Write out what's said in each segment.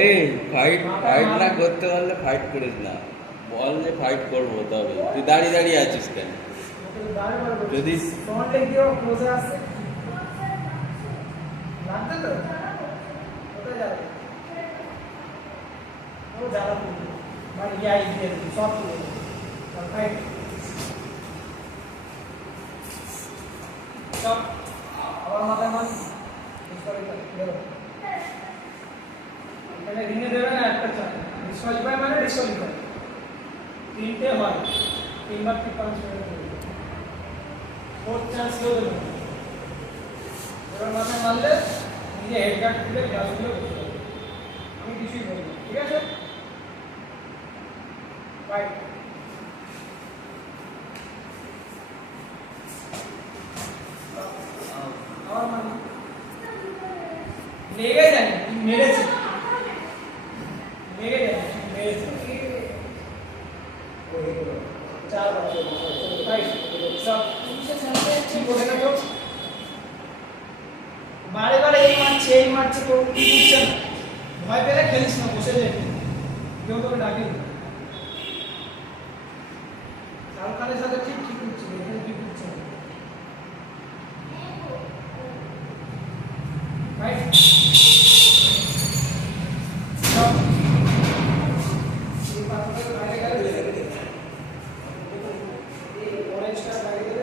এই fight fight না করতে পারলে ফাইট করিস না, বল যে ফাইট করবো, তবে তুই দাঁড়িয়ে দাঁড়িয়ে আছিস কেন? যদি ফ্রন্ট লেগ দিও ক্লোজে আসছে লাগবে তো কোথায় যাবে ও যারা বলবে মানে ইয়াই দিয়ে সব দিয়ে ফাইট সব আবার মাথায় মার ডিসকোয়ালিফাই দেবো এখানে রিনে দেবে না একটা চাপ ডিসকোয়ালিফাই মানে ডিসকোয়ালিফাই তিনটে হয় তিনবার কি পাঁচ করে দেবে ফোর্থ চান্স দেবে এবার মাথায় মারলে নিজে হেড গার্ড খুলে গ্লাসগুলো বসে যাবে আমি কিছুই বলবো ঠিক আছে রাইট আর মানে লেগে যায় মেরেছে লেগে যায় মেরেছে চার রাইট সব ঠিক বলে না তো বারে বারে এই মারছে তো কি বুঝছে না ভয় পেলে খেলিস না বসে যাবি কেউ তোকে ডাকে শাহরুখানের সাথে ঠিক ঠিক হচ্ছে এখানে কি বুঝছে রাইট সব এই পাথরের বাইরে গেলে এই অরেঞ্জটা বাইরে গেলে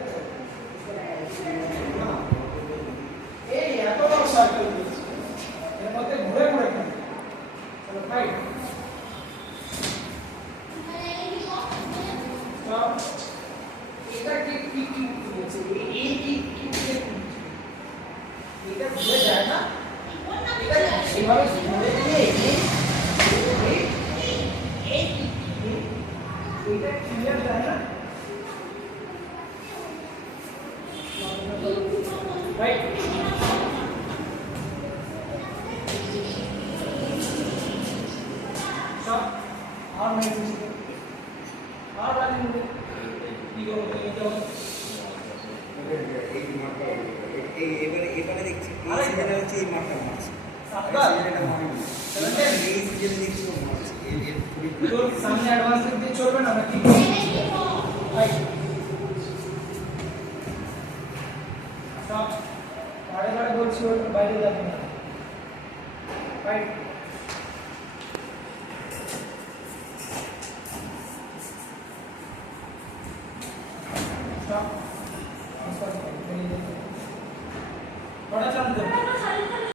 এই এত বড় সার্কেল দিয়েছে এর মধ্যে ঘুরে ঘুরে খাবে চলো ফাইট সব এটা কি কি কি দিয়েছে এই কি কি এটা ঘুরে যায় না এটা এইভাবে ঘুরে দিয়ে এটা ক্লিয়ার যায় না রাইট और मैं और वाली मुझे दियो ये तो এই মার্কা এবারে দেখছি এই সিজনে হচ্ছে এই মার্কা মাছ सबका এটা মনে নেই এই সিজনে দেখছি ও মাছ तो सामने एडवांस दे चलবে না নাকি রাইট সব বারে বারে বলছি ওর বাইরে যাবে না রাইট